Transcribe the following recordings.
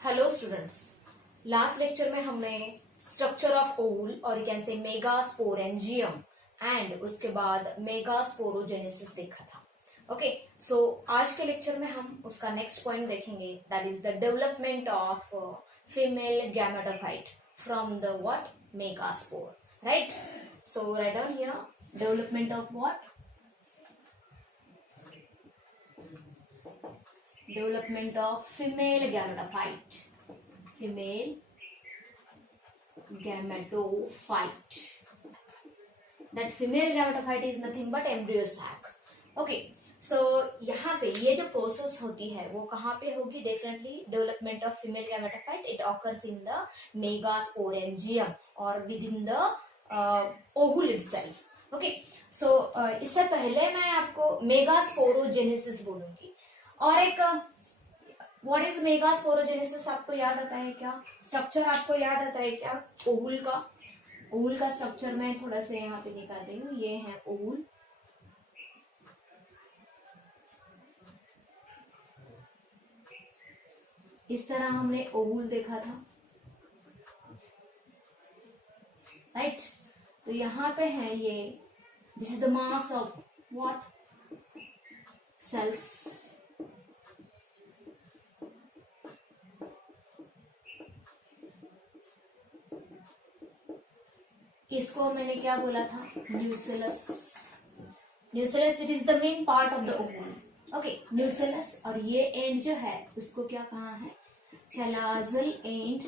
Hello students. Last lecture में हमने structure of Oval और यू कैन से मेगास्पोरेंजियम एंड उसके बाद मेगास्पोरोजेनेसिस देखा था। ओके, सो आज के लेक्चर में हम उसका नेक्स्ट पॉइंट देखेंगे, that is the development of female gametophyte from the what megaspore, right? So right on here, development of what? Development of female gametophyte. Female gametophyte. That female gametophyte is nothing but embryo sac. Okay, so यहाँ पे ये जो process होती है वो कहाँ पे होगी? Definitely development of female gametophyte it occurs in the megasporangium और within the ovule itself. Okay, so इससे पहले मैं आपको मेगास्पोरोजेनेसिस बोलूंगी और एक व्हाट इज मेगास्पोरोजेनेसिस आपको याद आता है क्या? स्ट्रक्चर आपको याद आता है क्या ओवुल का? ओवुल का स्ट्रक्चर मैं थोड़ा सा यहाँ पे निकाल रही हूँ। ये है ओवुल, इस तरह हमने ओवुल देखा था, राइट? तो यहाँ पे है ये, this is the mass of what cells. इसको मैंने क्या बोला था? Nucellus. Nucellus it is the main part of the ovule. Okay, nucellus. और ये एंड जो है उसको क्या कहा है? Chalazal end.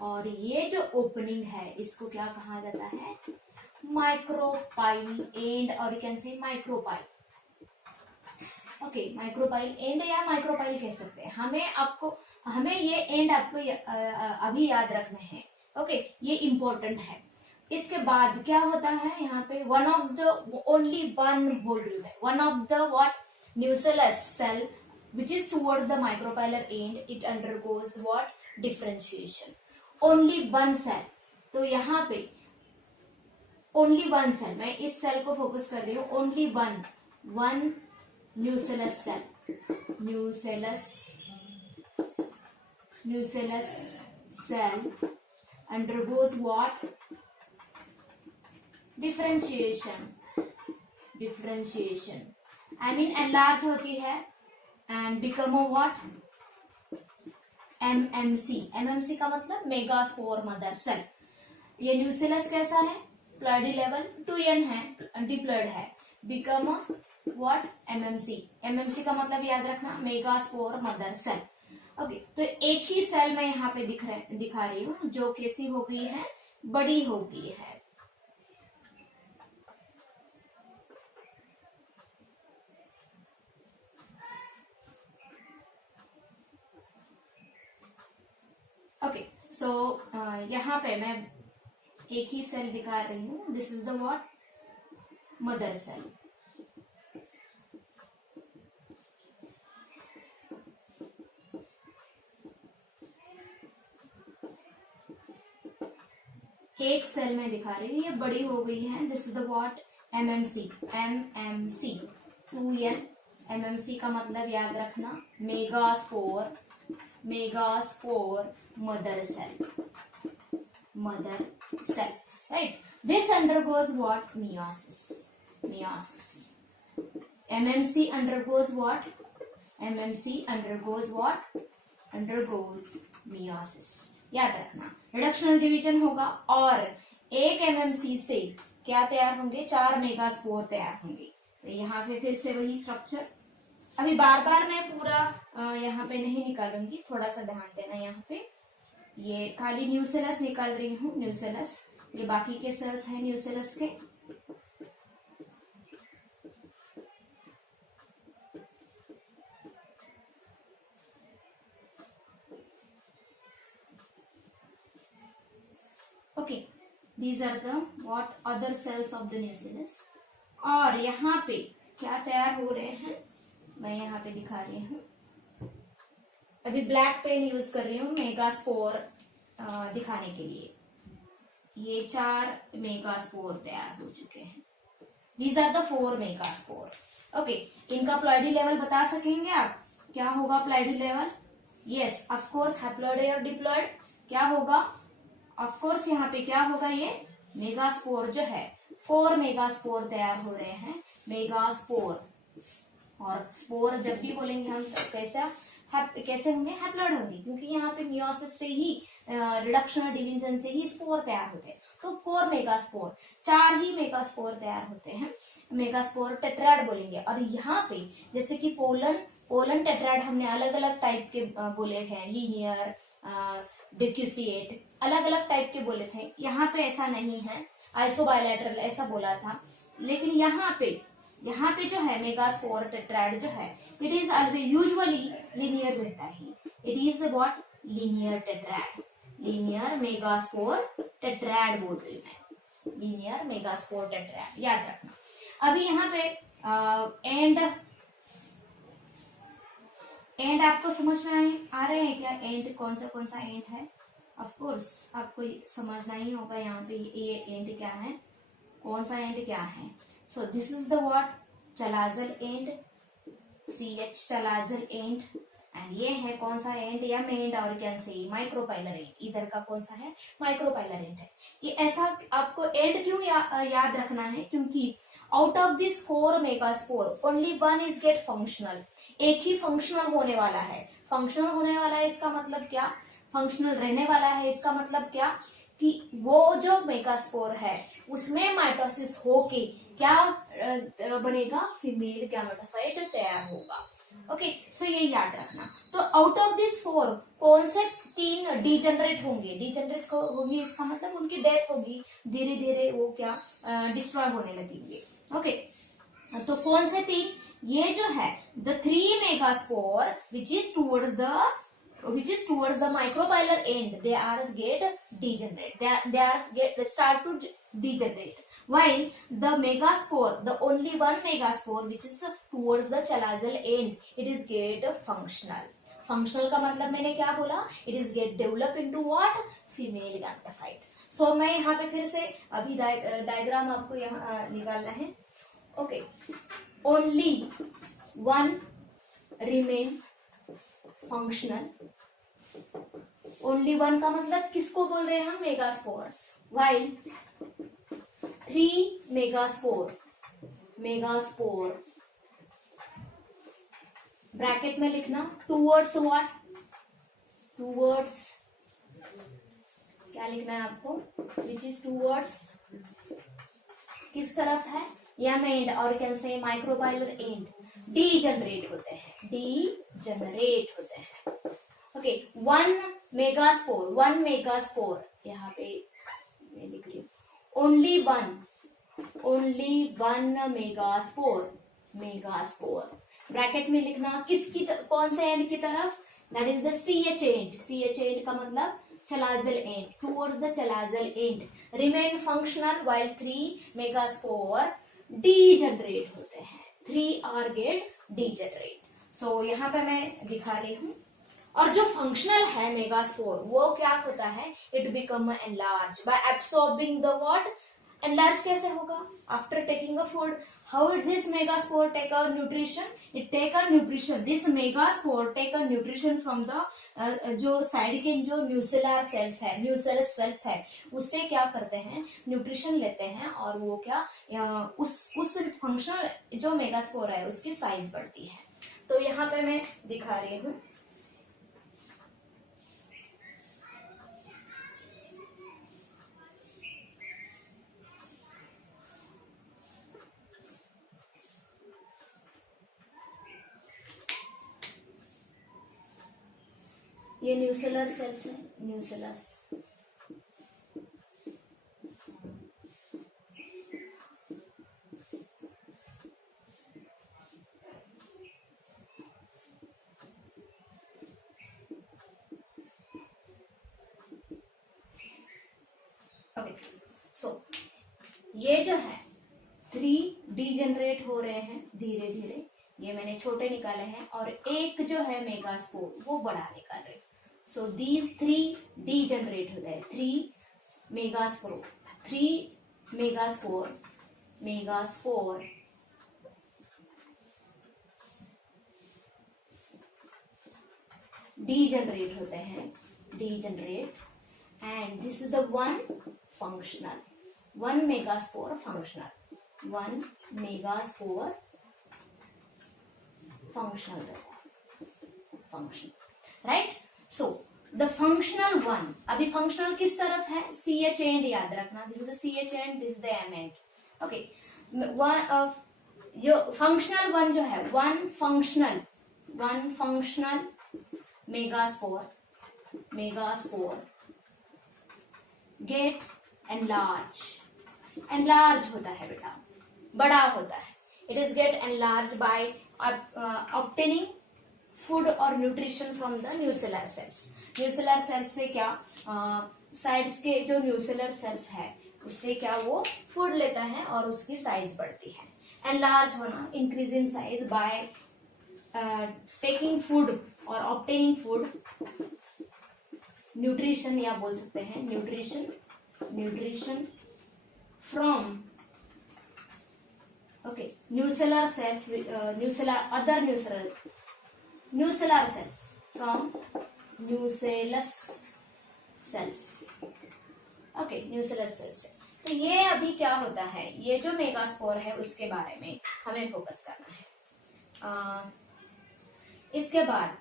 और ये जो ओपनिंग है इसको क्या कहा जाता है? माइक्रोपाइल एंड, और यू कैन से माइक्रोपाइल। ओके, माइक्रोपाइल एंड या माइक्रोपाइल कह सकते हैं। हमें ये एंड आपको अभी याद रखना है। ओके, ये इंपॉर्टेंट है। इसके बाद क्या होता है यहाँ पे? One of the only one बोल रही है, one of the what nucellus cell which is towards the micropylar end, it undergoes what differentiation. Only one cell. तो यहाँ पे ओनली वन सेल, मैं इस सेल को फोकस कर रही हूँ। Only one nucellus cell, nucellus cell undergoes what? Differentiation I mean enlarge होती है and become a what? MMC का मतलब मेगास्पोर मदर सेल। ये न्यूसेलस कैसा है? प्लॉइडी लेवल 2n है, डिप्लॉइड है। Become what? MMC का मतलब याद रखना, मेगास्पोर मदर सेल। ओके, तो एक ही सेल मैं यहाँ पे दिखा रही हूँ जो कैसी हो गई है? बड़ी हो गई है। ओके, सो यहाँ पे मैं एक ही सेल दिखा रही हूँ। This is the what? Mother cell. एक सेल में दिखा रही हूँ, ये बड़ी हो गई है। This is the what? MMC 2n। MMC का मतलब याद रखना, megaspore mother cell, right? This undergoes what? meiosis। MMC undergoes what? undergoes meiosis। याद रखना, रिडक्शनल डिवीजन होगा और एक MMC से क्या तैयार होंगे? 4 मेगास्पोर तैयार होंगे। तो यहाँ पे फिर से वही स्ट्रक्चर। अभी बार बार मैं पूरा यहाँ पे नहीं निकालूंगी, थोड़ा सा ध्यान देना। यहाँ पे ये खाली न्यूसेलस निकाल रही हूँ, न्यूसेलस। ये बाकी के सेल्स हैं न्यूसेलस के। Okay, these are the what? Other cells of the nucellus. और यहाँ पे क्या तैयार हो रहे हैं? मैं यहाँ पे दिखा रही हूँ। अभी ब्लैक पेन यूज कर रही हूँ मेगास्पोर दिखाने के लिए। ये 4 मेगास्पोर तैयार हो चुके हैं। These are the 4 megaspore. Okay, इनका प्लॉइडी लेवल बता सकेंगे आप? क्या होगा ploidy level? Yes of course haploid और डिप्लॉइड क्या होगा, ऑफ कोर्स यहाँ पे क्या होगा, ये मेगास्पोर जो है 4 मेगास्पोर तैयार हो रहे हैं, मेगास्पोर। और स्पोर जब भी बोलेंगे हम कैसे होंगे, हैप्लॉइड होंगे, क्योंकि यहाँ पे मियोसिस से ही रिडक्शन और डिवीजन से ही स्पोर तैयार होते हैं। तो 4 मेगास्पोर, 4 ही मेगास्पोर तैयार होते हैं, मेगास्पोर टेट्राड बोलेंगे। और यहाँ पे जैसे कि पोलन टेट्राड हमने अलग अलग टाइप के बोले हैं, लीनियर, डिक्यूसिएट, अलग अलग टाइप के बोले थे। यहाँ पे ऐसा नहीं है, आइसोबायलैटरल ऐसा बोला था। लेकिन यहाँ पे जो है मेगास्पोर टेट्राड जो है, it is always usually linear रहता है, it is what, linear tetrad, linear megaspore tetrad बोल रही मैं, लीनियर मेगास्पोर टेट्राड, याद रखना। अभी यहाँ पे एंड आपको समझ में आ रहे हैं क्या, एंड कौन सा एंड है, ऑफ कोर्स आपको समझना ही होगा यहाँ पे ये एंड क्या है, कौन सा एंड क्या है। So this is the what, chalazal and, CH chalazal end, and ये है कौन सा एंड, या एंड और कैन से माइक्रोपाइलर एंड, इधर का कौन सा है, माइक्रोपाइलर एंड है। ये ऐसा आपको एंड क्यों याद रखना है, क्योंकि out of this 4 megaspore only 1 is get functional, एक ही फंक्शनल होने वाला है। फंक्शनल होने वाला है इसका मतलब क्या, फंक्शनल रहने वाला है इसका मतलब क्या, कि वो जो मेगास्पोर है उसमें माइटोसिस होके क्या बनेगा, फीमेल गैमेटोसाइट तैयार होगा। ओके, सो ये याद रखना। तो आउट ऑफ दिस 4 कौन से 3 डिजेनरेट होंगे, डिजेनरेट होंगे इसका मतलब उनकी डेथ होगी, धीरे धीरे वो क्या डिस्ट्रॉय होने लगेंगे। ओके, तो कौन से 3, ये जो है the 3 megaspore which is towards the microbial end, they are get degenerate, they start to degenerate, while the megaspore, the only one megaspore which is towards the chalazial end, it is get functional। functional का मतलब मैंने क्या बोला, it is get develop into what, female gametophyte। so मैं यहाँ पे फिर से अभी डायग्राम आपको यहाँ निकालना है। Okay, only one remain functional, only 1 का मतलब किसको बोल रहे हैं हम, मेगास्पोर, वाइल 3 मेगास्पोर ब्रैकेट में लिखना टूवर्ड्स व्हाट, टूवर्ड्स क्या लिखना है आपको, विच इज टूवर्ड्स किस तरफ है, एम एंड और कैन से माइक्रोबाइलर एंड, डीजनरेट होते हैं, डीजनरेट होते हैं। ओके, 1 मेगास्पोर यहाँ पे मैं लिख रही हूँ, ओनली वन मेगास्पोर ब्रैकेट में लिखना किसकी कौन से एंड की तरफ, that is the CH and का मतलब chalazal end, towards the chalazal and, remain functional while 3 megaspore degenerate होते हैं, 3 आर गेट डीजनरेट। सो यहाँ पे मैं दिखा रही हूँ। और जो फंक्शनल है मेगास्पोर वो क्या होता है, it become enlarge by absorbing the what, enlarge कैसे होगा, after taking a food, how this megaspore take a nutrition, it take a nutrition, this megaspore take a nutrition from the जो side के जो nucellar sales है उससे क्या करते हैं, न्यूट्रिशन लेते हैं, और वो क्या उस फंक्शनल जो मेगास्पोर है उसकी साइज बढ़ती है। तो यहाँ पे मैं दिखा रही हूँ, ये न्यूसेलर सेल्स है, न्यूसेलस, ओके। सो ये जो है 3 डीजनरेट हो रहे हैं धीरे धीरे, ये मैंने छोटे निकाले हैं, और एक जो है मेगास्पोर वो बड़ा निकाल रहे। सो दीज 3 डीजनरेट होते हैं, 3 मेगास्पोर डीजनरेट होते हैं, degenerate, and this is the one functional, one megaspore functional, one megaspore functional, function, right. So the functional one, अभी फंक्शनल किस तरफ है, सी एच एंड याद रखना, this is the C H end, this is the M end, okay. जो functional one जो है, one functional megaspore, megaspore get enlarge होता है बेटा, बड़ा होता है, it is get enlarge by obtaining food और nutrition from the nucellar cells. Nucellar cells से क्या, साइड्स के जो न्यूसेलर सेल्स है उससे क्या वो फूड लेता है और उसकी साइज बढ़ती है। एनलार्ज होना, increase in size by taking food और ऑब्टेनिंग फूड, न्यूट्रिशन या बोल सकते हैं nutrition from, okay, nucellar cells, nucellar cells from nucellus cells, okay, nucellus cells. तो ये अभी क्या होता है, ये जो मेगास्पोर है उसके बारे में हमें फोकस करना है। इसके बाद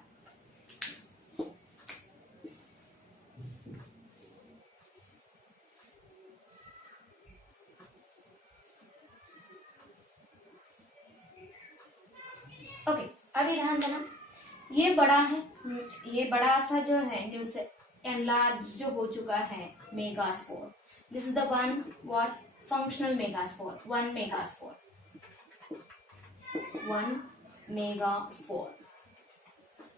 ओके, अभी ध्यान देना, ये बड़ा है, ये बड़ा सा जो है न्यूसे एनलार्ज जो हो चुका है megaspore, this is the one what functional megaspore, one megaspore,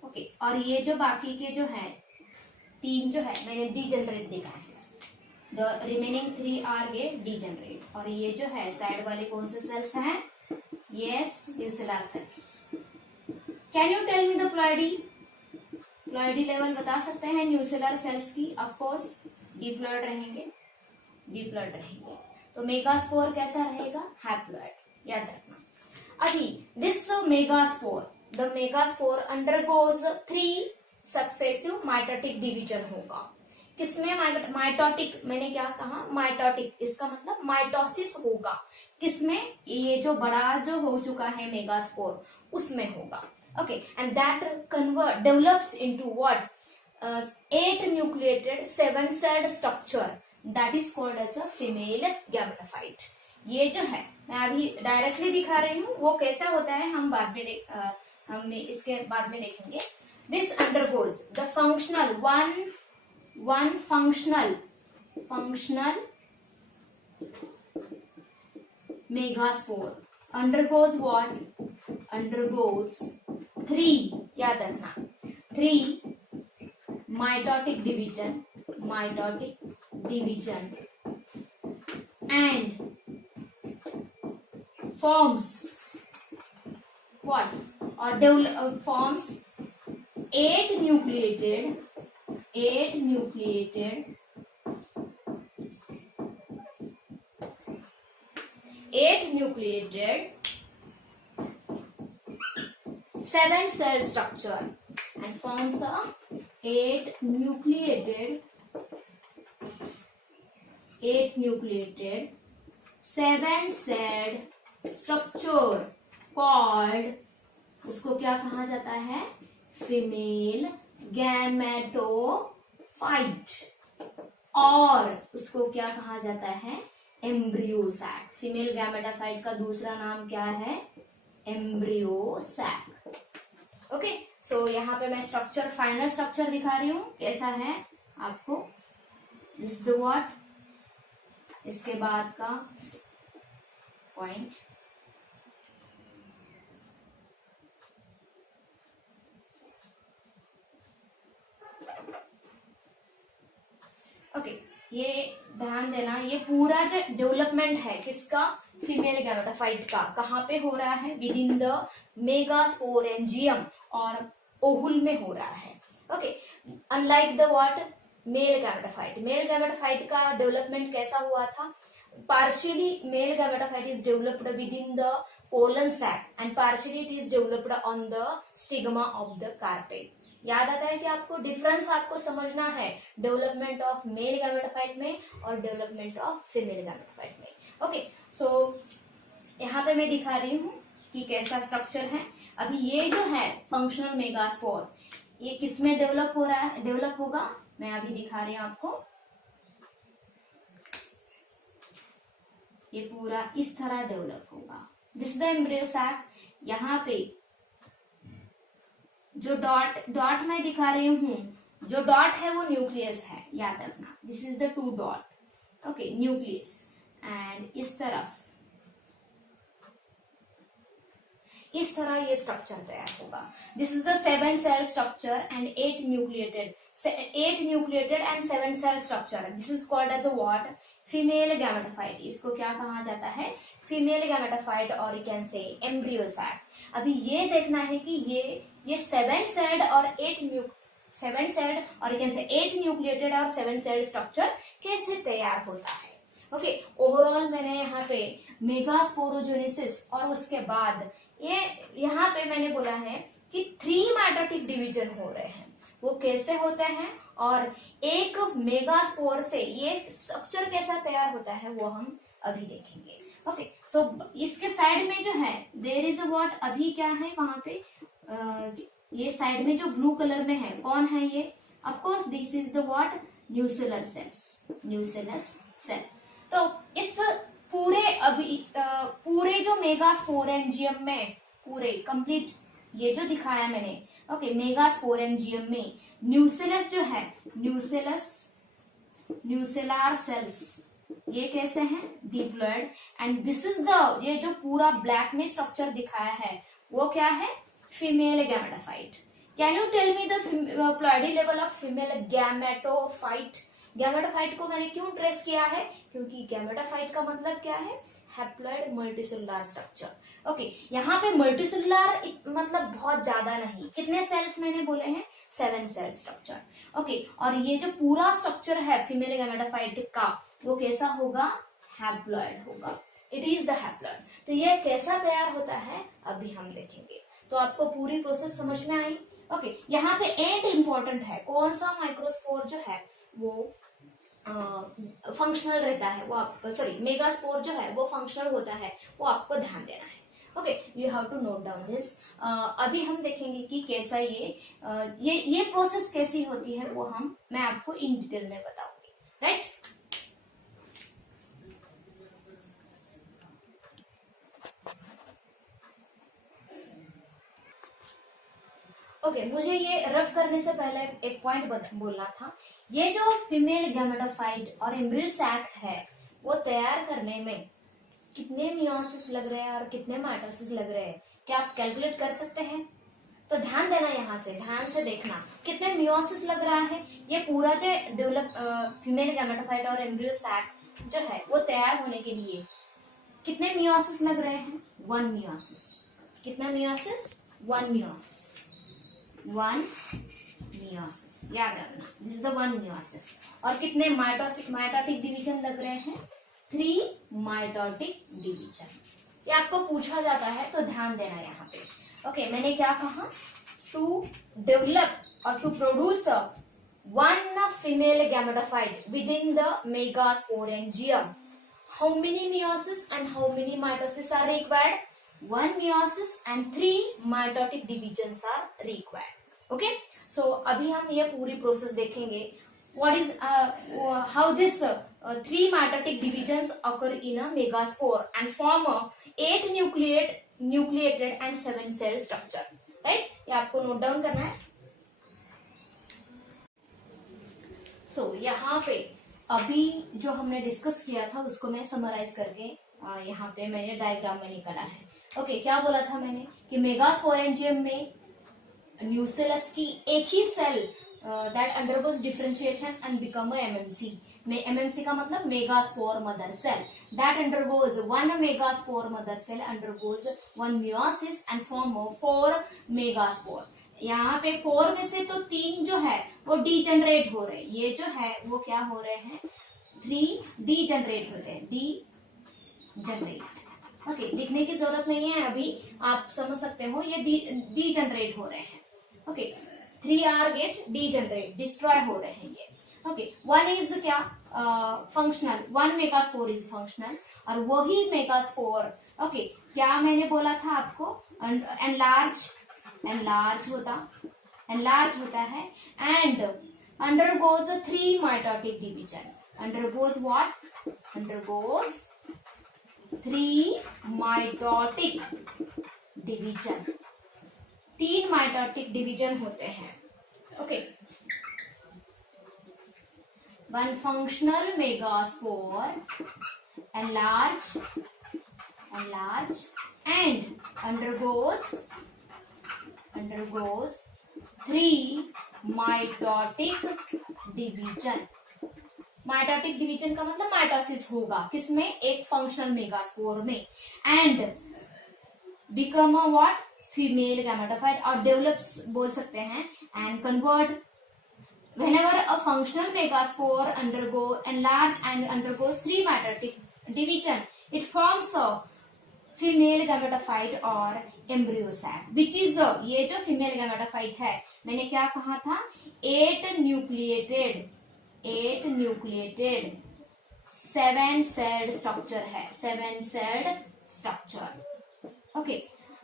okay. और ये जो बाकी के जो है तीन जो है मैंने डीजनरेट देखा है, the remaining 3 are get degenerate, और ये जो है साइड वाले कौन से सेल्स हैं, yes, nucellar cells. Can you tell me the ploidy level बता सकते हैं न्यूसेलर सेल्स की, ऑफ कोर्स डिप्लॉइड रहेंगे, तो मेगास्पोर कैसा रहेगा, हैप्लॉइड, याद रखना। अभी this megaspore, the megaspore undergoes 3 successive mitotic division होगा। किसमें माइटोटिक, मैंने क्या कहा, माइटोटिक, इसका मतलब माइटोसिस होगा। किसमें, ये जो बड़ा जो हो चुका है मेगास्पोर उसमें होगा, okay. And that convert develops into what, 8 nucleated 7 celled structure, that is called as a female gametophyte. ये जो है मैं अभी डायरेक्टली दिखा रही हूँ, वो कैसा होता है हम बाद में हम इसके बाद में देखेंगे। This undergoes the functional one functional megaspore undergoes what, undergoes 3, याद रखना, 3 mitotic division and forms what, or forms 8 nucleated 7 cell structure and forms a 8 nucleated 7 celled structure called, उसको क्या कहा जाता है, फीमेल गैमेटोफाइट, और उसको क्या कहा जाता है, एम्ब्रियो सैक। फीमेल गैमेटोफाइट का दूसरा नाम क्या है, एम्ब्रियो सैक, ओके। सो यहाँ पे मैं स्ट्रक्चर, फाइनल स्ट्रक्चर दिखा रही हूँ कैसा है आपको, दिस द व्हाट, इसके बाद का पॉइंट, ओके। ये ध्यान देना, ये पूरा जो डेवलपमेंट है किसका, फीमेल गैमेटोफाइट का, कहाँ पे हो रहा है, विद इन द मेगास्पोरेंजियम और ओहुल में हो रहा है, okay. Unlike the what, male gametophyte का डेवलपमेंट कैसा हुआ था, partially male gametophyte is developed within the pollen sac and partially it is developed on the stigma of the carpet. याद आता है कि आपको डिफरेंस आपको समझना है डेवलपमेंट ऑफ मेल गैमेटोफाइट में और डेवलपमेंट ऑफ फीमेल गैमेटोफाइट में। ओके, सो यहाँ पे मैं दिखा रही हूँ कि कैसा स्ट्रक्चर है। अभी ये जो है फंक्शनल मेगास्पोर, ये किसमें डेवलप हो रहा है, डेवलप होगा, मैं अभी दिखा रही हूँ आपको। ये पूरा इस तरह डेवलप होगा। This the embryo sac. यहाँ पे जो डॉट मैं दिखा रही हूँ, जो डॉट है वो न्यूक्लियस है, याद रखना। This is the 2 dot, okay, nucleus. And इस तरह ये स्ट्रक्चर तैयार होगा। This is the 7 cell structure and 8 nucleated and 7 cell structure. This is called as a what, female gametophyte. इसको क्या कहा जाता है, फीमेल गैमेटोफाइट, और you can say embryo sac. अभी ये देखना है कि ये 7 सेल्ड और 8 न्यूक्लिएटेड और 7 सेल स्ट्रक्चर कैसे तैयार होता है। ओके, ओवरऑल मैंने यहाँ पे मेगास्पोरोजेनेसिस और उसके बाद ये यहाँ पे मैंने बोला है कि 3 माइटोटिक डिवीजन हो रहे हैं, वो कैसे होते हैं और एक मेगास्पोर से ये स्ट्रक्चर कैसा तैयार होता है वो हम अभी देखेंगे। ओके, सो इसके साइड में जो है देयर इज अ व्हाट, अभी क्या है वहां पे, ये साइड में जो ब्लू कलर में है कौन है ये, of course this is the what, nucellar cell. तो इस पूरे जो मेगास्पोरेंजियम में पूरे कंप्लीट ये जो दिखाया मैंने, ओके, मेगास्पोरेंजियम में न्यूसेलस जो है, न्यूसेलार सेल्स, ये कैसे हैं, diploid. And this is the, ये जो पूरा ब्लैक में स्ट्रक्चर दिखाया है वो क्या है, female gametophyte. Can you tell me the ploidy level of female gametophyte. Gametophyte को मैंने क्यों ट्रेस किया है, क्योंकि गैमेटोफाइट का मतलब क्या है, हैप्लॉइड मल्टीसेलुलर स्ट्रक्चर। ओके, यहाँ पे मल्टीसेलुलर मतलब बहुत ज्यादा नहीं, कितने सेल्स मैंने बोले हैं, 7 सेल स्ट्रक्चर। ओके, और ये जो पूरा स्ट्रक्चर है फीमेल गैमेटोफाइट का वो कैसा होगा, हैप्लॉइड होगा, इट इज द हैप्लॉइड। तो ये कैसा तैयार होता है अभी हम देखेंगे। तो आपको पूरी प्रोसेस समझ में आई। ओके, यहाँ पे एंड इंपॉर्टेंट है, कौन सा माइक्रोस्पोर जो है वो फंक्शनल रहता है, वो आप सॉरी मेगास्पोर जो है वो फंक्शनल होता है, वो आपको ध्यान देना है। Okay, you have to note down this. अभी हम देखेंगे कि कैसा ये प्रोसेस कैसी होती है, वो मैं आपको इन डिटेल में बताऊंगी, राइट। ओके, मुझे ये रफ करने से पहले एक पॉइंट बोलना था। ये जो फीमेल गैमेटोफाइट और एम्ब्रियो सैक है वो तैयार करने में कितने मियोसिस लग रहे हैं और कितने माइटोसिस लग रहे हैं, क्या आप कैलकुलेट कर सकते हैं। तो ध्यान देना, यहाँ से ध्यान से देखना कितने मियोसिस लग रहा है। ये पूरा जो डेवलप फीमेल गैमेटोफाइट और एम्ब्रियो सैक जो है वो तैयार होने के लिए कितने मियोसिस लग रहे हैं, 1 मियोसिस। कितना मियोसिस, 1 मियोसिस, 1 मियोसिस, याद रखना, दिस इज द 1 मियोसिस। और कितने माइटोटिक डिवीजन लग रहे हैं, 3 माइटोटिक डिवीजन। ये आपको पूछा जाता है तो ध्यान देना यहाँ पे। ओके, मैंने क्या कहा, टू डेवलप और to produce 1 female gametophyte within the megasporangium, how many meiosis and how many mitosis are required, 1 meiosis and 3 mitotic divisions are required. Okay, so अभी हम ये पूरी प्रोसेस देखेंगे, what is how this 3 mitotic divisions occur in a megaspore and form a 8 nucleated and 7 cell structure, right? ये आपको note down करना है। So यहाँ पे अभी जो हमने डिस्कस किया था उसको मैं समराइज करके यहाँ पे मैंने डायग्राम में निकाला है। ओके, क्या बोला था मैंने कि मेगास्पोरेंजियम में न्यूसेलस की एक ही cell that undergoes differentiation and become MMC. MMC का मतलब megaspore mother cell, that undergoes 1 megaspore mother cell undergoes 1 meiosis and form 4 megaspore. यहाँ पे 4 में से तो 3 जो है वो डीजनरेट हो रहे हैं, ये जो है वो क्या हो रहे हैं, 3 डीजनरेट हो रहे हैं, डीजनरेट। ओके, लिखने की जरूरत नहीं है, अभी आप समझ सकते हो, ये डीजनरेट हो रहे हैं। Okay, 3 are get degenerate, destroy हो रहे हैं ये। ओके, 1 इज क्या फंक्शनल, 1 मेगास्पोर इज फंक्शनल, और वही मेगास्पोर ओके क्या मैंने बोला था आपको, एनलार्ज होता है and undergoes 3 mitotic division, undergoes 3 mitotic division, 3 mitotic division होते हैं। Okay, one functional megaspore enlarge and undergoes 3 mitotic division। Mitotic division का मतलब माइटोसिस होगा किसमें, एक फंक्शनल मेगास्पोर में, and become a what, female gametophyte, और डेवलप्स बोल सकते हैं, and convert whenever a functional megaspore enlarge and undergoes 3 mitotic division, it forms a female gametophyte और एम्ब्रियो सैक, विच इज ये जो फीमेल गैमेटोफाइट है मैंने क्या कहा था, 8 न्यूक्लिएटेड 7 सेल्ड स्ट्रक्चर है, 7 सेल्ड स्ट्रक्चर। ओके,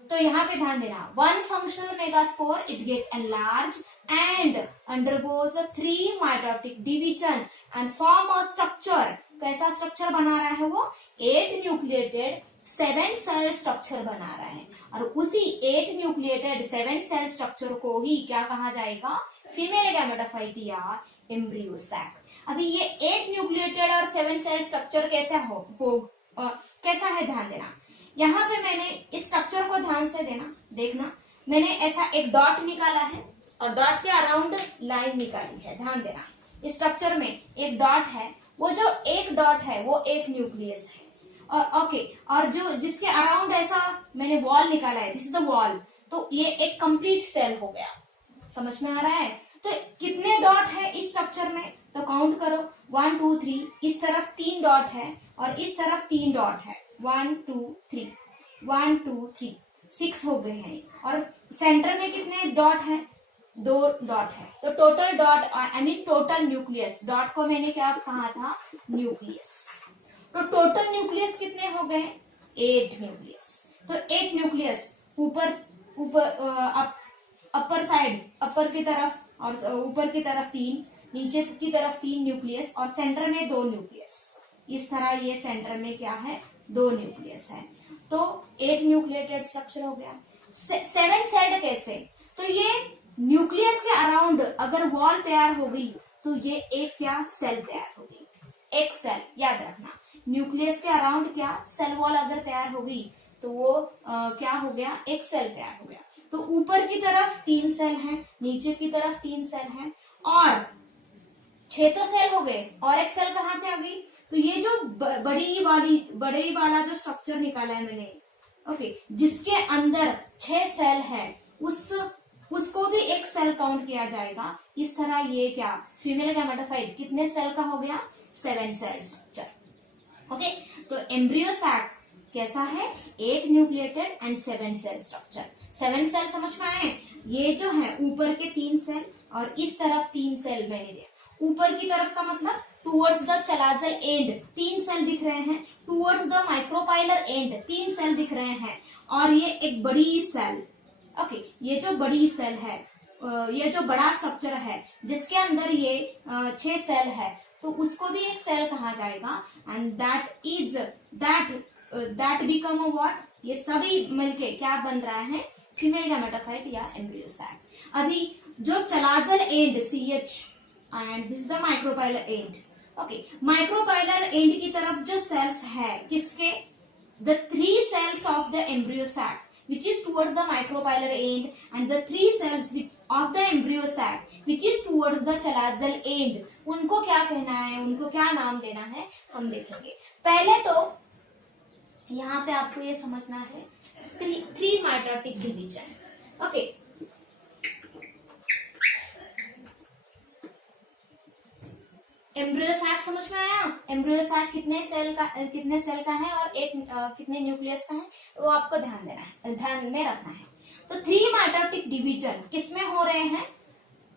तो यहाँ पे ध्यान देना, 1 functional megaspore it get enlarge and undergoes a 3 mitotic division and form a structure। कैसा स्ट्रक्चर बना रहा है वो, 8 न्यूक्लिएटेड 7 सेल स्ट्रक्चर बना रहा है, और उसी 8 न्यूक्लिएटेड 7 सेल स्ट्रक्चर को ही क्या कहा जाएगा, फीमेल गैमेटोफाइट या एम्ब्रियो सैक। अभी ये 8 न्यूक्लिएटेड और 7 सेल स्ट्रक्चर कैसा कैसा है, ध्यान देना। यहाँ पे मैंने इस स्ट्रक्चर को ध्यान से देखना, मैंने ऐसा एक डॉट निकाला है और डॉट के अराउंड लाइन निकाली है, ध्यान देना। इस स्ट्रक्चर में एक डॉट है, वो जो एक डॉट है वो एक न्यूक्लियस है, और ओके, और जो जिसके अराउंड ऐसा मैंने वॉल निकाला है, दिस इज द वॉल, तो ये एक कंप्लीट सेल हो गया। समझ में आ रहा है? तो कितने डॉट है इस स्ट्रक्चर में, तो काउंट करो, 1 2 3, इस तरफ 3 डॉट है और इस तरफ 3 डॉट है, 1 2 3 1 2 3 6 हो गए हैं, और सेंटर में कितने डॉट है, 2 डॉट है। तो total dot I mean total nucleus, dot को मैंने क्या कहा था, न्यूक्लियस। तो टोटल न्यूक्लियस कितने हो गए, 8 न्यूक्लियस। तो 8 न्यूक्लियस ऊपर अपर साइड, अपर की तरफ और ऊपर की तरफ 3, नीचे की तरफ 3 न्यूक्लियस, और सेंटर में 2 न्यूक्लियस। इस तरह ये सेंटर में क्या है, 2 न्यूक्लियस है। तो 8 न्यूक्लिएटेड स्ट्रक्चर हो गया। 7 सेल्ड कैसे, तो ये न्यूक्लियस के अराउंड अगर वॉल तैयार हो गई तो ये एक क्या सेल तैयार हो गई, एक सेल, याद रखना। न्यूक्लियस के अराउंड क्या सेल वॉल अगर तैयार हो गई तो वो क्या हो गया, एक सेल तैयार हो गया। तो ऊपर की तरफ 3 सेल हैं, नीचे की तरफ 3 सेल हैं, और 6 तो सेल हो गए, और एक सेल कहां से आ गई, तो ये जो बड़ी वाला जो स्ट्रक्चर निकाला है मैंने, ओके, जिसके अंदर 6 सेल है, उसको भी एक सेल काउंट किया जाएगा। इस तरह ये क्या, फीमेल गैमेटोफाइट कितने सेल का हो गया, 7 सेल स्ट्रक्चर। ओके, तो एम्ब्रियो सैक कैसा है, 8 nucleated and 7 cell structure. 7 cell समझ में आए, ये जो है ऊपर के 3 सेल और इस तरफ 3 सेल मैंने दिया। ऊपर की तरफ का मतलब towards the chalazal end 3 cell दिख रहे हैं, towards the micropylar end 3 cell दिख रहे हैं, और ये एक बड़ी सेल, ओके, ये जो बड़ी सेल है, ये जो बड़ा स्ट्रक्चर है जिसके अंदर ये 6 सेल है, तो उसको भी एक सेल कहा जाएगा, and that become a what, ये सभी मिलके क्या बन रहा है, फीमेल गैमेटोफाइट या एम्ब्रियो सैक। अभी जो chalazal end CH and this is the micropylar end, okay, micropylar and की तरफ जो सेल्स है किसके, the 3 cells of the embryo sac which is towards the micropylar end, and the 3 cells of the embryo sac which is towards the chalazal end, उनको क्या कहना है, उनको क्या नाम देना है, हम देखेंगे। पहले तो यहाँ पे आपको ये समझना है 3 mitotic division, okay. Embryo sac समझ में आया, एम्ब्रियो सैक कितने सेल का है और कितने न्यूक्लियस का है, वो आपको ध्यान में रखना है। तो 3 माइटोटिक डिवीजन किसमें हो रहे हैं,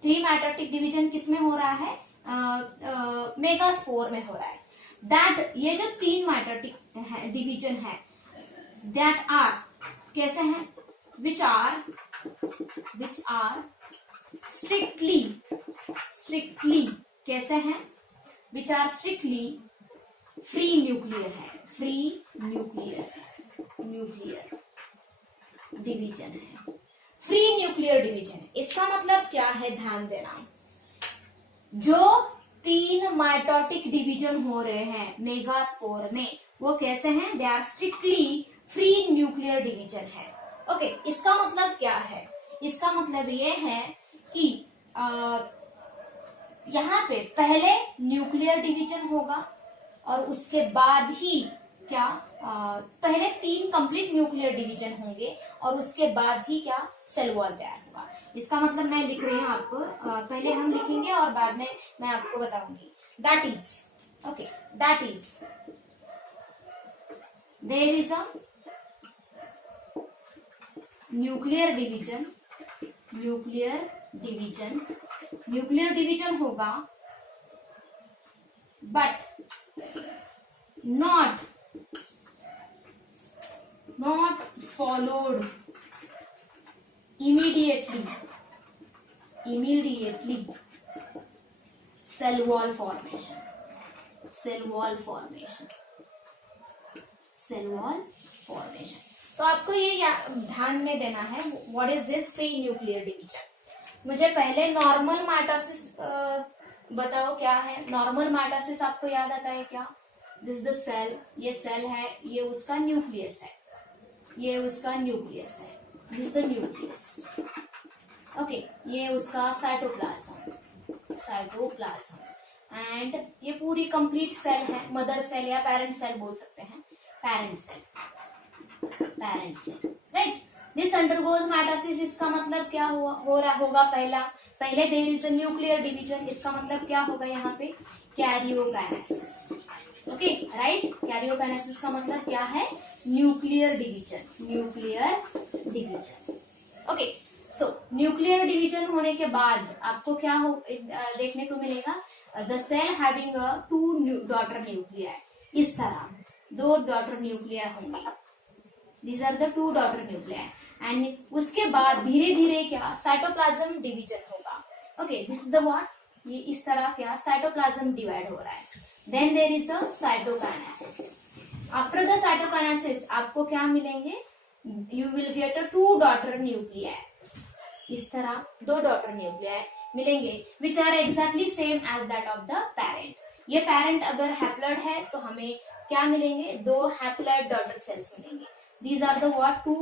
3 मेटाटिक डिवीजन किसमें हो रहा है? मेगास्पोर में हो रहा है। दैट ये जो 3 मेटाटिक डिवीजन है दैट आर कैसे हैं? विच आर स्ट्रिक्टली कैसे हैं? Which are strictly free nuclear है, फ्री न्यूक्लियर डिवीजन है, फ्री न्यूक्लियर डिवीजन। इसका मतलब क्या है? ध्यान देना, जो 3 माइटोटिक डिवीजन हो रहे हैं मेगास्पोर में वो कैसे हैं? They are strictly free nuclear division है। ओके, इसका मतलब क्या है? इसका मतलब ये है कि यहाँ पे पहले न्यूक्लियर डिवीजन होगा और उसके बाद ही क्या पहले 3 कंप्लीट न्यूक्लियर डिवीजन होंगे और उसके बाद ही क्या सेल वॉल तैयार होगा। इसका मतलब मैं लिख रही हूँ आपको, पहले हम लिखेंगे और बाद में मैं आपको बताऊंगी। That is there is a nuclear division होगा but not followed immediately cell wall formation। तो आपको ये ध्यान में देना है what is this free nuclear division. मुझे पहले नॉर्मल माइटोसिस बताओ क्या है? नॉर्मल माइटोसिस आपको याद आता है क्या? दिस इज द सेल, ये सेल है, ये उसका न्यूक्लियस है, this is the nucleus. Okay, ये उसका साइटोप्लाज्म एंड ये पूरी कंप्लीट सेल है, मदर सेल या पेरेंट सेल बोल सकते हैं, parent cell right. This undergoes mitosis. इसका मतलब क्या होगा? पहले there is a nuclear division. इसका मतलब क्या होगा यहाँ पे? कैरियोकाइनेसिस। ओके राइट, कैरियोकाइनेसिस का मतलब क्या है? Nuclear division. Okay, so nuclear division होने के बाद आपको क्या देखने को मिलेगा? The cell having 2 daughter nuclei. इस तरह 2 डॉटर न्यूक्लियाई होंगे। These are the 2 daughter nuclei and उसके बाद धीरे धीरे क्या साइटोप्लाज्म डिवीजन होगा। Okay, this is the what, ये इस तरह क्या साइटोप्लाज्म डिवाइड हो रहा है। Then there is a cytokinesis. After the cytokinesis आपको क्या मिलेंगे? You will get a 2 daughter nuclei. इस तरह 2 डॉटर न्यूक्लियाई मिलेंगे which are exactly same as that of the parent. ये पेरेंट अगर हैप्लॉइड है तो हमें क्या मिलेंगे? 2 हैप्लॉइड डॉटर सेल्स मिलेंगे। These are the what? 2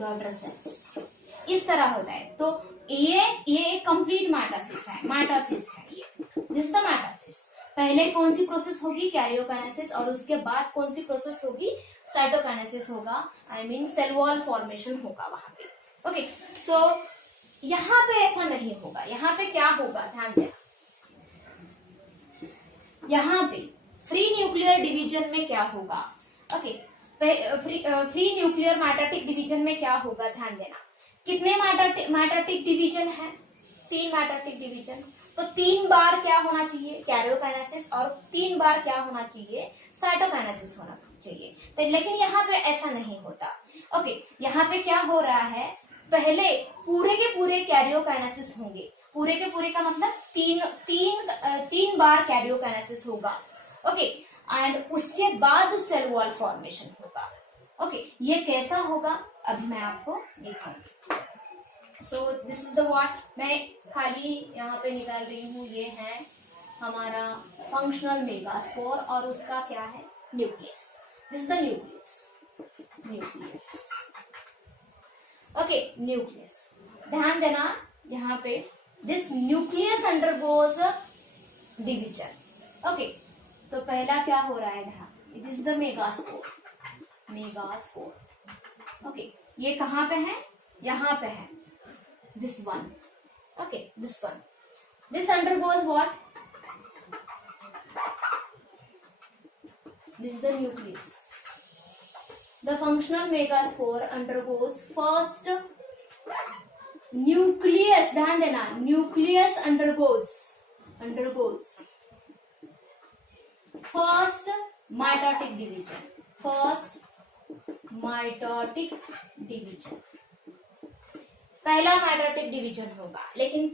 daughter cells. इस तरह होता है। तो ये कंप्लीट माइटोसिस है ये। This is the mitosis. पहले कौन सी प्रोसेस होगी? कैरियोकाइनेसिस, और उसके बाद कौन सी प्रोसेस होगी? साइटोकाइनेसिस होगा, I mean cell wall formation होगा वहां पे। ओके, सो यहाँ पे ऐसा नहीं होगा। यहाँ पे क्या होगा? ध्यान देना, यहाँ पे फ्री न्यूक्लियर डिवीजन में क्या होगा? Okay, free nuclear mitotic division में क्या होगा? ध्यान देना, कितने माइटोटिक डिवीजन है? 3 माइटोटिक डिवीजन। तो 3 बार क्या होना चाहिए? कैरियोकाइनेसिस, और 3 बार क्या होना चाहिए? साइटोकाइनेसिस होना चाहिए। तो लेकिन यहाँ पे ऐसा नहीं होता। ओके, यहाँ पे क्या हो रहा है? पहले पूरे के पूरे कैरियोकाइनेसिस होंगे। पूरे के पूरे का मतलब 3 बार कैरियोकाइनेसिस होगा। ओके, एंड उसके बाद सेल वॉल फॉर्मेशन होगा। ओके, ये कैसा होगा अभी मैं आपको दिखाऊंगी। So this is the what, मैं खाली यहाँ पे निकाल रही हूँ। ये है हमारा फंक्शनल मेगास्पोर और उसका क्या है? Nucleus. This is the nucleus. Okay, nucleus. ध्यान देना यहाँ पे, this nucleus undergoes division. Okay, तो पहला क्या हो रहा है? It is the megaspore. Okay, ये कहाँ पे है? यहाँ पे है, this one. Okay, this one, this undergoes what? This is the nucleus. The functional megaspore undergoes first nucleus, ध्यान देना, nucleus undergoes first mitotic division, पहला माइटोटिक डिवीजन होगा, लेकिन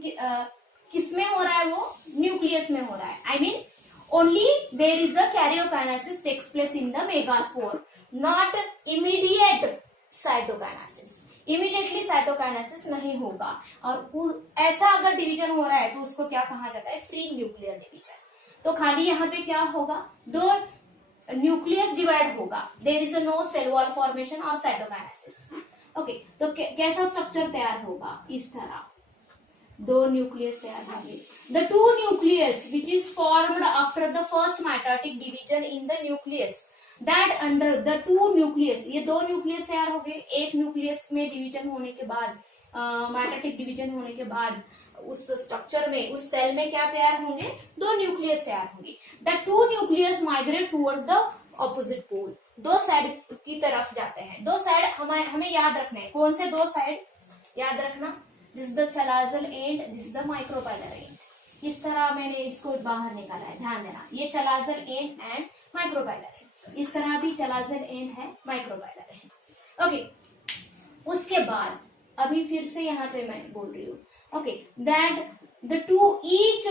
किसमें हो रहा है वो? न्यूक्लियस में हो रहा है. I mean only there is a karyokinesis takes place in the megaspore, not immediate cytokinesis. Immediately cytokinesis नहीं होगा. और ऐसा अगर डिवीजन हो रहा है तो उसको क्या कहा जाता है? Free nuclear division. तो खाली यहाँ पे क्या होगा? दो न्यूक्लियस डिवाइड होगा. There is no cell wall formation और साइटोकाइनेसिस. ओके, तो कैसा स्ट्रक्चर तैयार होगा? इस तरह दो न्यूक्लियस तैयार होंगे. The two nucleus which is formed after the first mitotic division in the nucleus, that under the two nucleus, ये दो न्यूक्लियस तैयार हो गए. एक न्यूक्लियस में डिवीजन होने के बाद, माइटोटिक डिवीजन होने के बाद उस स्ट्रक्चर में, उस सेल में क्या तैयार होंगे? दो न्यूक्लियस तैयार होंगे. The two nucleus migrate towards the opposite pole, दो साइड की तरफ जाते हैं. दो साइड हमें याद रखना है. कौन से दो साइड याद रखना? This is the chalazal and, this is the micropylar and. किस तरह मैंने इसको बाहर निकाला है, ध्यान देना. ये चलाजल एंड माइक्रोपाइलर एंड. इस तरह भी चलाजल एंड है, माइक्रोपाइलर एंड. ओके, उसके बाद अभी फिर से यहाँ पे मैं बोल रही हूँ. Okay, that the two each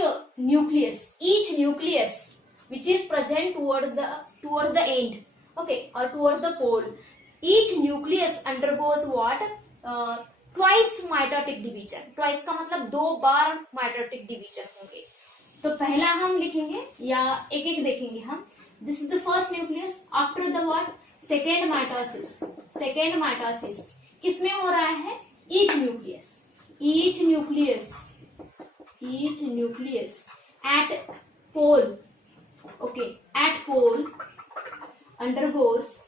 nucleus which is present towards the end, okay, or towards the pole, each nucleus undergoes what? Twice mitotic division. Twice का मतलब दो बार mitotic division होंगे. तो पहला हम लिखेंगे या एक एक देखेंगे हम. This is the first nucleus. After the what? Second mitosis. किसमें हो रहा है? Each nucleus at pole, okay, at pole undergoes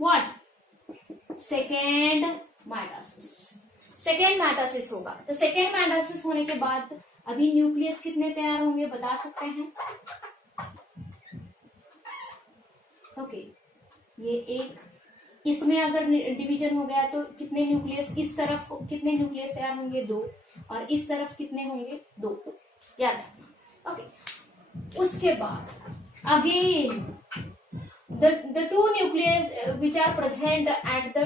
what? Second mitosis होगा. तो second mitosis होने के बाद अभी न्यूक्लियस कितने तैयार होंगे बता सकते हैं? ओके, ये एक, इसमें अगर डिवीजन हो गया तो कितने न्यूक्लियस, इस तरफ कितने न्यूक्लियस तैयार होंगे? दो. और इस तरफ कितने होंगे? दो. याद रखना. ओके, उसके बाद again the two nucleus which are present at the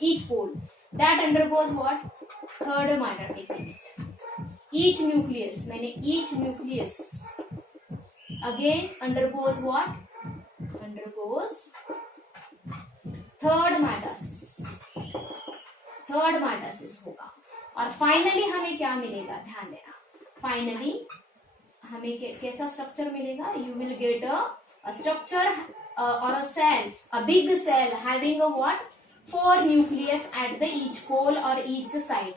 each pole, that undergoes what? Third mitotic division. Each nucleus again undergoes what? Undergoes third mitosis होगा. और फाइनली हमें क्या मिलेगा? ध्यान देना. फाइनली हमें कैसा स्ट्रक्चर मिलेगा? You will get a structure or a cell, a big cell having a what? 4 nucleus at the each pole or each side.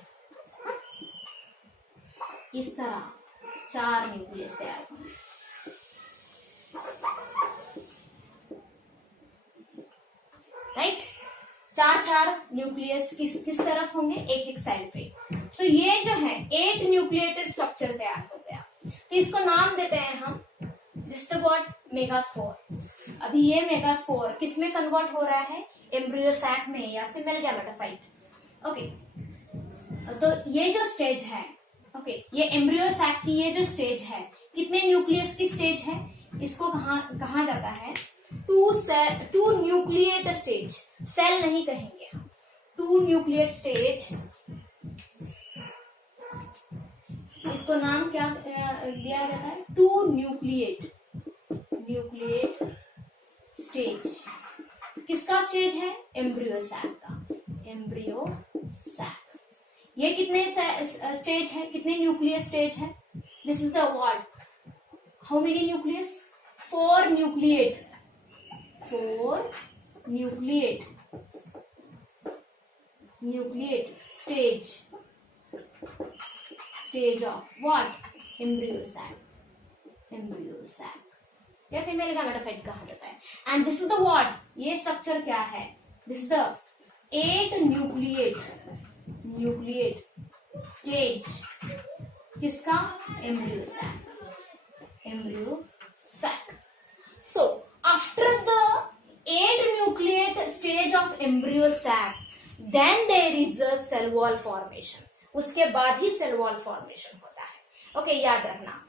इस तरह 4 न्यूक्लियस तैयार होंगे. राइट, 4 न्यूक्लियस किस तरफ होंगे? एक साइड पे. तो ये जो है 8 न्यूक्लिएटेड स्ट्रक्चर तैयार हो गया. तो इसको नाम देते हैं हम, दिस द व्हाट? मेगास्पोर. अभी ये मेगास्पोर किसमें कन्वर्ट हो रहा है? एम्ब्रियो सैक में या फीमेल गैमेटोफाइट. ओके, तो ये जो स्टेज है, ओके, ये एम्ब्रियो सैक की ये जो स्टेज है, कितने न्यूक्लियस की स्टेज है? इसको कहा जाता है टू न्यूक्लिएट स्टेज. सेल नहीं कहेंगे हम, टू न्यूक्लिएट स्टेज. इसको नाम क्या दिया जाता है? Two nucleate stage. किसका स्टेज है? एम्ब्रियो सैक का. Embryo sac. ये कितने स्टेज है? कितने न्यूक्लियस स्टेज है? This is the what? How many nucleus? 4 nucleate stage of what? Embryo sac. या फीमेल गैमेटोफाइट कहा जाता है. And this is the what? ये स्ट्रक्चर क्या है? This is the 8 nucleate stage. किसका? Embryo sac. So after the 8 nucleate stage of embryo sac, then there is a cell wall formation, उसके बाद ही सेल वॉल फॉर्मेशन होता है। Okay, याद रखना,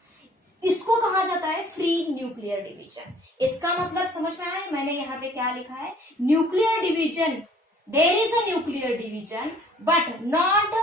इसको कहा जाता है फ्री न्यूक्लियर डिवीजन। इसका मतलब समझ में आया? मैंने यहाँ पे क्या लिखा है, nuclear division, there is a nuclear division but not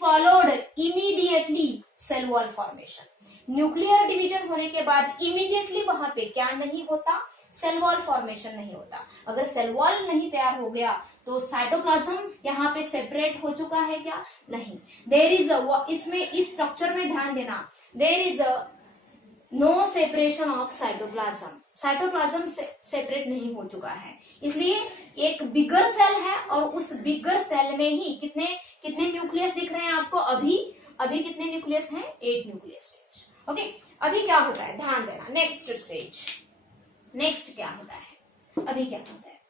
followed immediately cell wall formation. Nuclear division होने के बाद इमीडिएटली वहां पे क्या नहीं होता, सेल वॉल फॉर्मेशन नहीं होता। अगर सेल वॉल नहीं तैयार हो गया तो साइटोप्लाज्म यहाँ पे सेपरेट हो चुका है क्या? नहीं। देयर इज अ, इसमें इस स्ट्रक्चर में ध्यान देना, there is a no separation of cytoplasm, cytoplasm separate नहीं हो चुका है। इसलिए एक बिगर सेल है और उस बिगर सेल में ही कितने कितने न्यूक्लियस दिख रहे हैं आपको? अभी कितने न्यूक्लियस हैं? 8 न्यूक्लियस स्टेज। ओके, अभी क्या होता है, ध्यान देना, नेक्स्ट स्टेज, नेक्स्ट क्या होता है, अभी क्या होता है?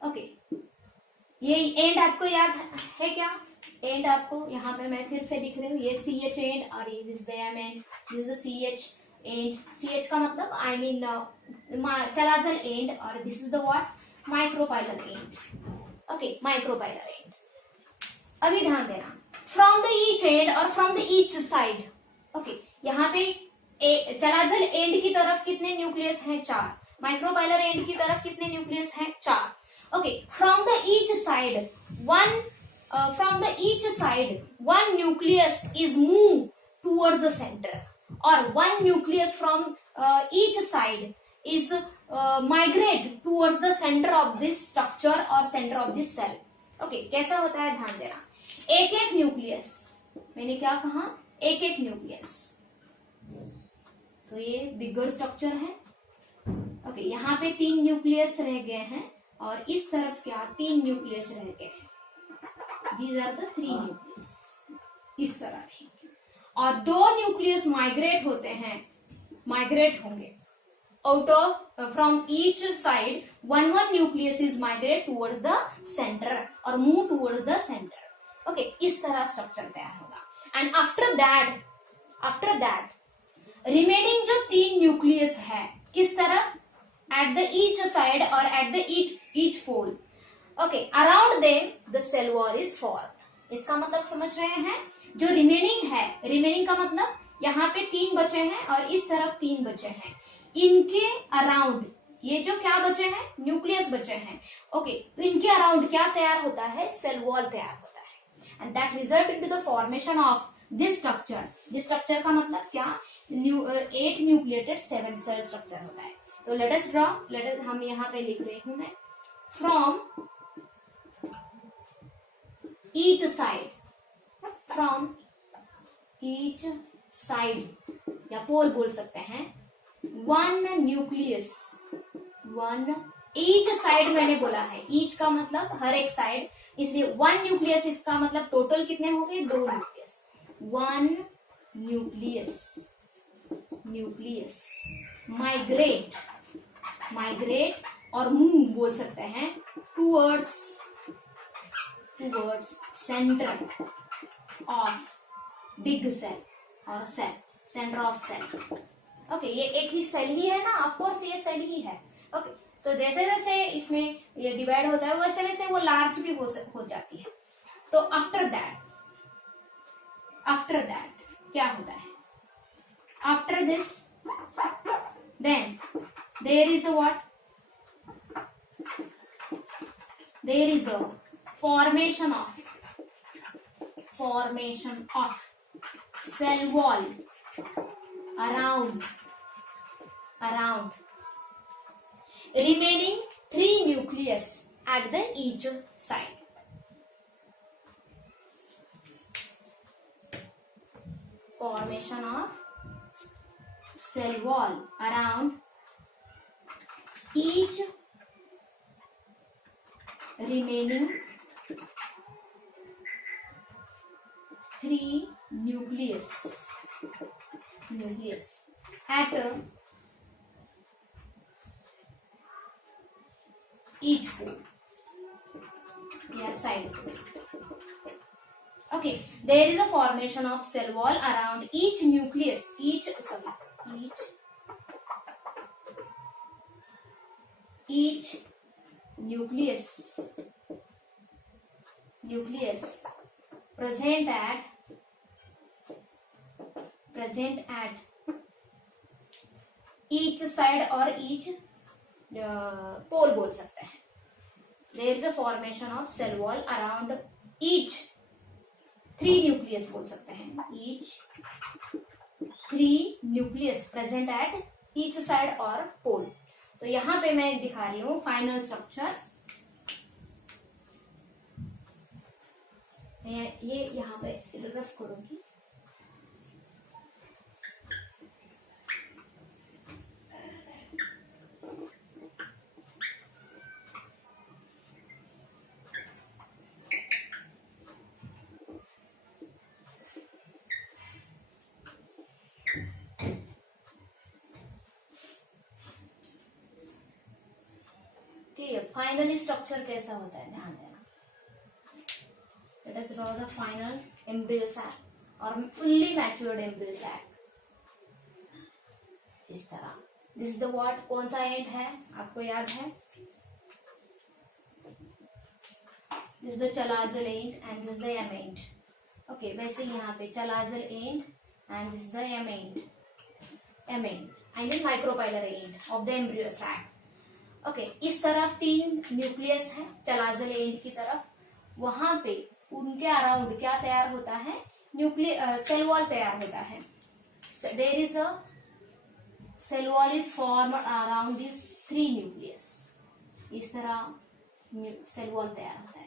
ओके, ये एंड आपको याद है क्या? एंड आपको यहाँ पे मैं फिर से लिख रही हूँ, ये CH एंड और ये this M end this CH end. CH का मतलब आई मीन चलाजल एंड और this is the what, micropylar end. Okay, micropylar end. अभी ध्यान देना, फ्रॉम द ईच एंड और from the each side. Okay, यहाँ पे चलाजल एंड की तरफ कितने न्यूक्लियस हैं? 4। माइक्रोपाइलर एंड की तरफ कितने न्यूक्लियस हैं? 4। Okay, from the each side one nucleus is moved towards the center, or one nucleus from each side is migrate towards the center of this structure or center of this cell. Okay, कैसा होता है, ध्यान देना, एक एक nucleus, मैंने क्या कहा, एक एक न्यूक्लियस, तो ये बिगर स्ट्रक्चर है। ओके, यहाँ पे 3 न्यूक्लियस रह गए हैं और इस तरफ क्या, 3 न्यूक्लियस रह गए हैं। These are the 3 न्यूक्लियस, इस तरह थी। और 2 न्यूक्लियस माइग्रेट होते हैं, माइग्रेट होंगे out of from each side, one nucleus is migrate towards the centre और move towards the centre. Okay, इस तरह स्ट्रक्चर तैयार होगा। एंड आफ्टर दैट रिमेनिंग जो 3 न्यूक्लियस है, किस तरह, एट द ईच साइड और at the each pole. Okay, around them the cell wall is form. इसका मतलब समझ रहे हैं, जो रिमेनिंग है, रिमेनिंग का मतलब यहाँ पे 3 बचे हैं और इस तरफ 3 बचे हैं, इनके अराउंड ये जो क्या बचे हैं, न्यूक्लियस बचे हैं। ओके, तो इनके अराउंड क्या तैयार होता है, सेल वॉल तैयार होता है। And that result into the formation of this structure. This structure का मतलब क्या, 8 न्यूक्लिएटेड 7 सेल स्ट्रक्चर होता है। तो लेट अस ड्रॉ, हम यहाँ पे लिख रही हूं मैं, फ्रॉम each side या पोल बोल सकते हैं, 1 न्यूक्लियस, 1 ईच साइड, मैंने बोला है ईच का मतलब हर एक साइड, इसलिए 1 न्यूक्लियस, इसका मतलब टोटल कितने हो गए, 2 न्यूक्लियस। 1 न्यूक्लियस माइग्रेट और मूव बोल सकते हैं towards center of big cell और center of cell। ओके, ये एक ही सेल ही है ना, ऑफकोर्स ये सेल ही है। ओके, तो जैसे जैसे इसमें ये डिवाइड होता है वैसे वैसे वो लार्ज भी हो जाती है। तो आफ्टर दैट क्या होता है, after this then there is a what, there is a formation of cell wall around remaining 3 nucleus at the each side. Formation of cell wall around each remaining 3 nucleus at each pole या side pole. Okay, there is a formation of cell wall around each nucleus, each nucleus nucleus present at each side or each pole बोल सकते हैं. There is a formation of cell wall around each 3 nucleus बोल सकते हैं. Each 3 nucleus present at each side or pole. तो यहां पे मैं दिखा रही हूं फाइनल स्ट्रक्चर. ये यहाँ पे रफ करूंगी. ठीक है, फाइनली स्ट्रक्चर कैसा होता है ध्यान देना. Let us draw the final embryo sac or fully matured embryo sac. इस तरह. This is the what? कौन सा एंड है आपको याद है? This is the chalazal end and this is the M end. Okay, वैसे यहाँ पे chalazal end and this is the M end. M end. I mean micropylar end of the embryo sac. Okay, इस तरफ 3 nucleus है chalazal end की तरफ. वहां पे उनके अराउंड क्या तैयार होता है? सेल वॉल तैयार होता है. There is a cell wall is form around this 3 nucleus. इस तरह सेल वॉल तैयार होता है.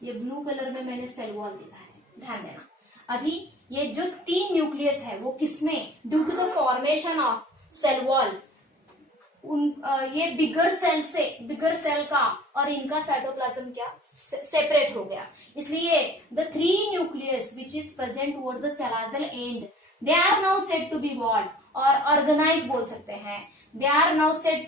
ये ब्लू कलर में मैंने सेल वॉल दिखा है, ध्यान देना. अभी ये जो 3 न्यूक्लियस है वो किसमें? Due to the formation of cell wall, ये बिगर सेल का और इनका साइटोप्लाज्म क्या सेपरेट हो गया. इसलिए the 3 nucleus which is present toward the chalazal end, they are now said to be walled और ऑर्गेनाइज बोल सकते हैं. They are now said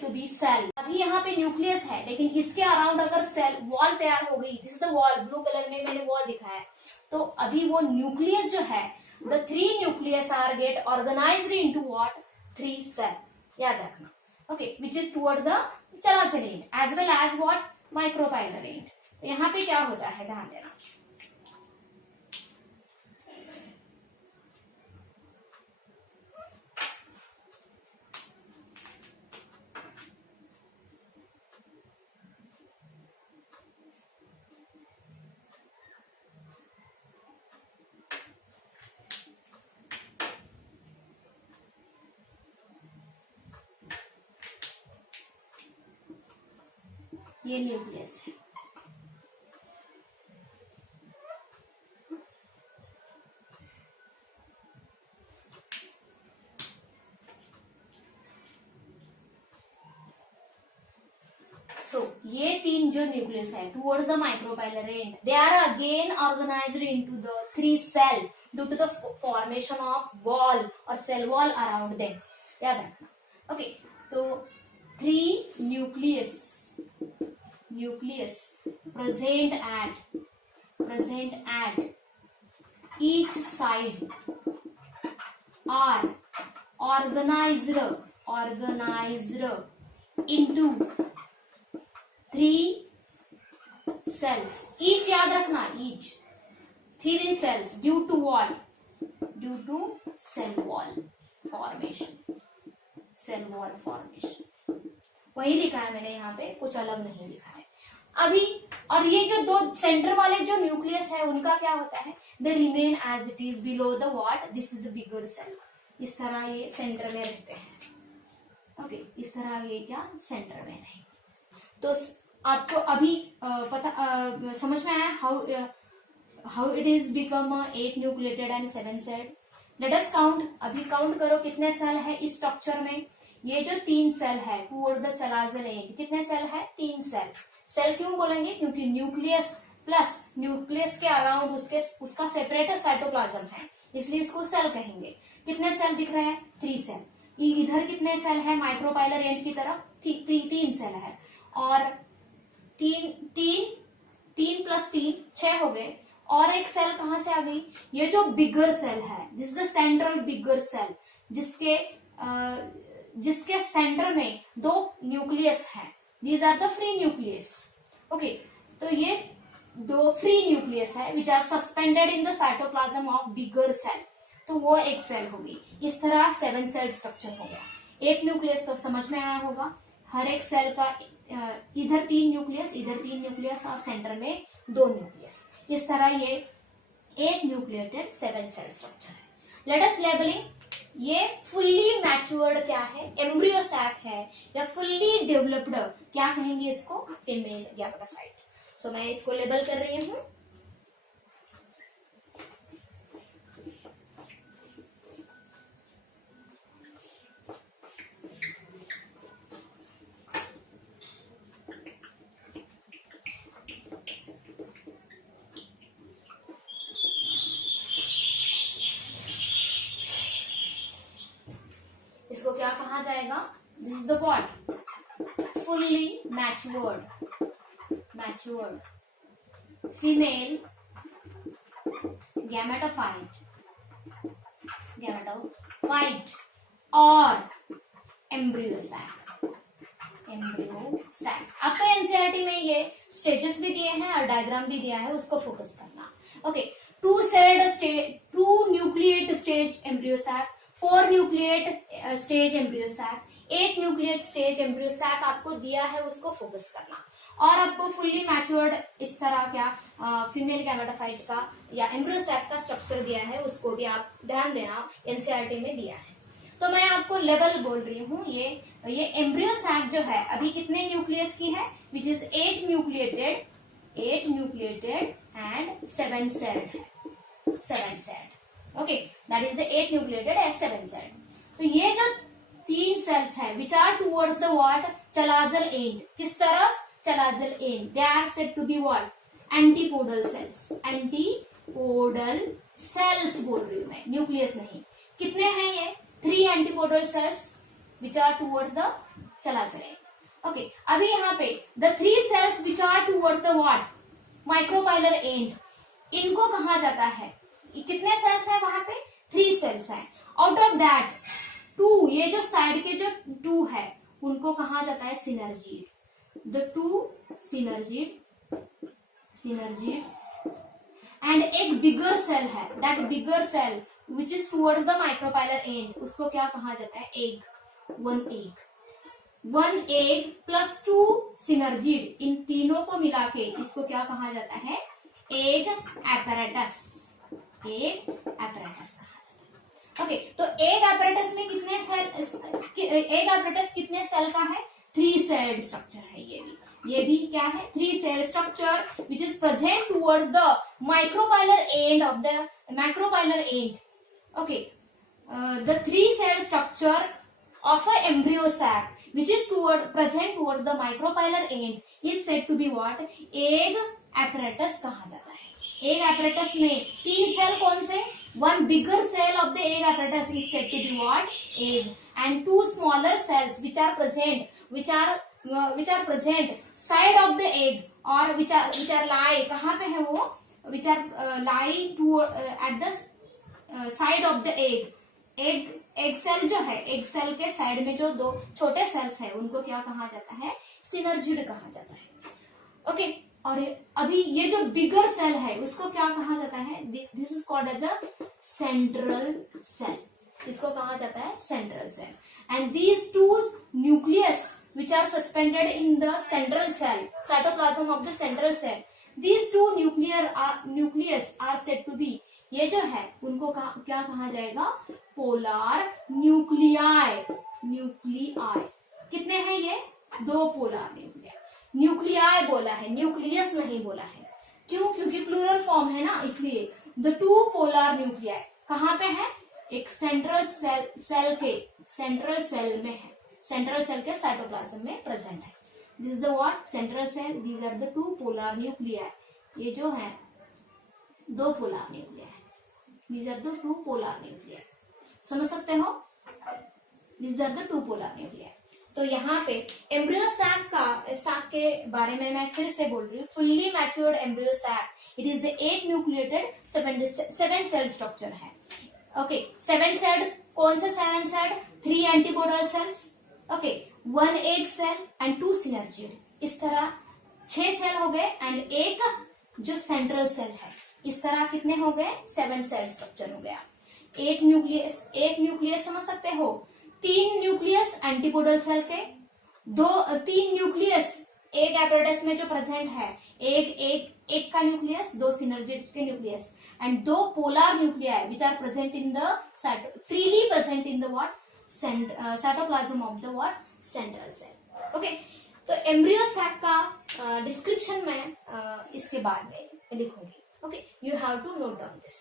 to be cell. अभी यहाँ पे न्यूक्लियस है लेकिन इसके अराउंड अगर सेल वॉल तैयार हो गई, this is the wall, blue colour में मैंने वॉल दिखाया है. तो अभी वो न्यूक्लियस जो है, the 3 nucleus are get organised into what? 3 cell. याद रखना. Okay, which is toward the chalazal end as well as what? Micropylar end. तो यहाँ पे क्या होता है ध्यान देना. ये न्यूक्लियस है. सो ये 3 जो न्यूक्लियस है towards the micropylar end, they are again organised into the 3 cell due to the formation of wall और सेल वॉल अराउंड देम. याद रखना. ओके, तो 3 nucleus present at each side are organized into 3 cells. each याद रखना, each 3 cells due to what? Due to cell wall formation. वही लिखा है मैंने यहाँ पे, कुछ अलग नहीं लिखा है अभी. और ये जो 2 सेंटर वाले जो न्यूक्लियस है उनका क्या होता है? They remain as it is below the what? This is the bigger cell. इस तरह ये सेंटर में रहते हैं. ओके, इस तरह ये क्या सेंटर में रहेंगे. तो आपको अभी समझ में आया how it is become 8 nucleated and 7 cell. Let us count. अभी काउंट करो कितने सेल है इस स्ट्रक्चर में. ये जो 3 सेल है टुवर्ड द चलाजल एंड, कितने सेल है? 3 सेल. सेल क्यों बोलेंगे? क्योंकि न्यूक्लियस प्लस न्यूक्लियस के अराउंड उसका सेपरेटर साइटोप्लाज्म है, इसलिए इसको सेल कहेंगे. कितने सेल दिख रहे हैं? 3 सेल. इधर कितने सेल है माइक्रोपाइलर एंड की तरफ? 3 सेल है. और 3 + 3 6 हो गए. और एक सेल कहां से आ गई, ये जो बिगर सेल है, this the central bigger cell, जिसके सेंटर में दो न्यूक्लियस है, these are the free nucleus. Okay, तो ये दो फ्री न्यूक्लियस है which are suspended in the cytoplasm of bigger cell, तो वो एक सेल होगी। इस तरह 7 सेल स्ट्रक्चर हो गया। एक न्यूक्लियस तो समझ में आया होगा, हर एक सेल का इधर 3 न्यूक्लियस, इधर 3 न्यूक्लियस और सेंटर में 2 न्यूक्लियस। इस तरह ये एक न्यूक्लिएटेड 7 सेल स्ट्रक्चर है। लेट अस लेबलिंग, ये फुल्ली मैच्योर्ड क्या है, एम्ब्रियो सैक है, या फुल्ली डेवलप्ड क्या कहेंगे इसको, फीमेल गैमेटोफाइट। सो मैं इसको लेबल कर रही हूं। इसको क्या कहा जाएगा, this is the what, fully matured female gametophyte और एम्ब्रियो सैक। आपको एनसीईआरटी में ये स्टेजेस भी दिए हैं और डायग्राम भी दिया है, उसको फोकस करना। Okay, 2 nucleate stage embryo sac, 4 nucleate stage embryo sac, 8 nucleate stage embryo sac आपको दिया है, उसको फोकस करना। और आपको फुल्ली मैच्योर्ड इस तरह क्या फीमेल गैमेटोफाइट का या एम्ब्रियो सैक का स्ट्रक्चर दिया है, उसको भी आप ध्यान देना, एनसीईआरटी में दिया है। तो मैं आपको लेवल बोल रही हूँ, ये एम्ब्रियो सैक जो है अभी कितने न्यूक्लियस की है, which is 8 nucleated and 7 celled है, 7 celled. Okay, that is the 8 nucleated and 7 celled. तो ये जो 3 सेल्स है which are towards the what, chalazal end, किस तरफ, chalazal end, they are said to be what, antipodal cells. Antipodal cells बोल रही हूं मैं, न्यूक्लियस नहीं। कितने हैं ये, 3 antipodal cells which are towards the chalazal end. Okay, अभी यहाँ पे the 3 cells which are towards the what, micropylar end, इनको कहा जाता है, कितने सेल्स हैं वहां पे, 3 सेल्स हैं। आउट ऑफ दैट 2, ये जो साइड के जो 2 है उनको कहा जाता है सिनर्जी। द 2 सिनर्जीड्स एंड एक बिगर सेल है, that bigger cell which is towards the micropylar end, उसको क्या कहा जाता है, एग। 1 एग प्लस 2 सिनर्जीड, इन तीनों को मिला के इसको क्या कहा जाता है, एग एपैरेटस कहा जाता है। ओके, तो एग एपैरेटस में कितने सेल, एग एपैरेटस कितने सेल का है, 3 सेल्ड स्ट्रक्चर है। ये भी क्या है, 3 cell structure which is present towards the micropylar end of the macropylar end. Okay, the 3 cell structure of a embryo sac which is present towards the micropylar end is said to be what, egg apparatus कहा जाता है। egg apparatus में 3 cell कौन से, 1 bigger cell of the egg apparatus is said to be what, egg, and 2 smaller cells which are present side of the egg or which are lie, कहाँ पे है वो, which are lie to at the side of the egg। Egg cell जो है, egg cell के side में जो 2 छोटे सेल्स है उनको क्या कहा जाता है, सिनर्जिड कहा जाता है। ओके, और अभी ये जो बिगर सेल है उसको क्या कहा जाता है, this is called as a central cell, इसको कहा जाता है central cell. And these 2 nucleus which are suspended in the central cell, cytoplasm of the central cell, these 2 nucleus are said to be, ये जो है उनको क्या कहा जाएगा, पोलार न्यूक्लियाई। कितने हैं ये, 2 पोलार न्यूक्लियाई बोला है, न्यूक्लियस नहीं बोला है, क्यों, क्योंकि प्लूरल फॉर्म है ना, इसलिए द 2 पोलार न्यूक्लियाई कहाँ पे है, एक सेंट्रल सेल में है, सेंट्रल सेल के साइटोप्लाज्म में प्रेजेंट है। This is the what, central cell, these are the 2 polar nuclei, ये जो है 2 polar nuclei, these are the 2 polar nuclei, समझ सकते हो, these are the 2 polar nuclei। तो यहाँ पे एम्ब्रियो सैक के बारे में मैं फिर से बोल रही हूँ. Fully matured embryo sac, it is the 8 nucleated 7 cell structure है. ओके, 7 सेल, कौन से 7 cell? 3 antipodal cells, okay, 1 egg cell and 2 synergid. इस तरह 6 सेल हो गए एंड एक जो सेंट्रल सेल है. इस तरह कितने हो गए? 7 सेल स्ट्रक्चर हो गया. 8 न्यूक्लियस, एक न्यूक्लियस समझ सकते हो, 3 न्यूक्लियस एंटीपोडल सेल के, 3 न्यूक्लियस एक एपरेटस में जो प्रेजेंट है, एक का न्यूक्लियस, 2 सिनर्जिड के nucleus and 2 polar nuclei which are present in the freely present in the what cytoplasm of the what central cell. Okay, तो एम्ब्रियो सैक का डिस्क्रिप्शन में इसके बाद में लिखूंगी. Okay, you have to note down this.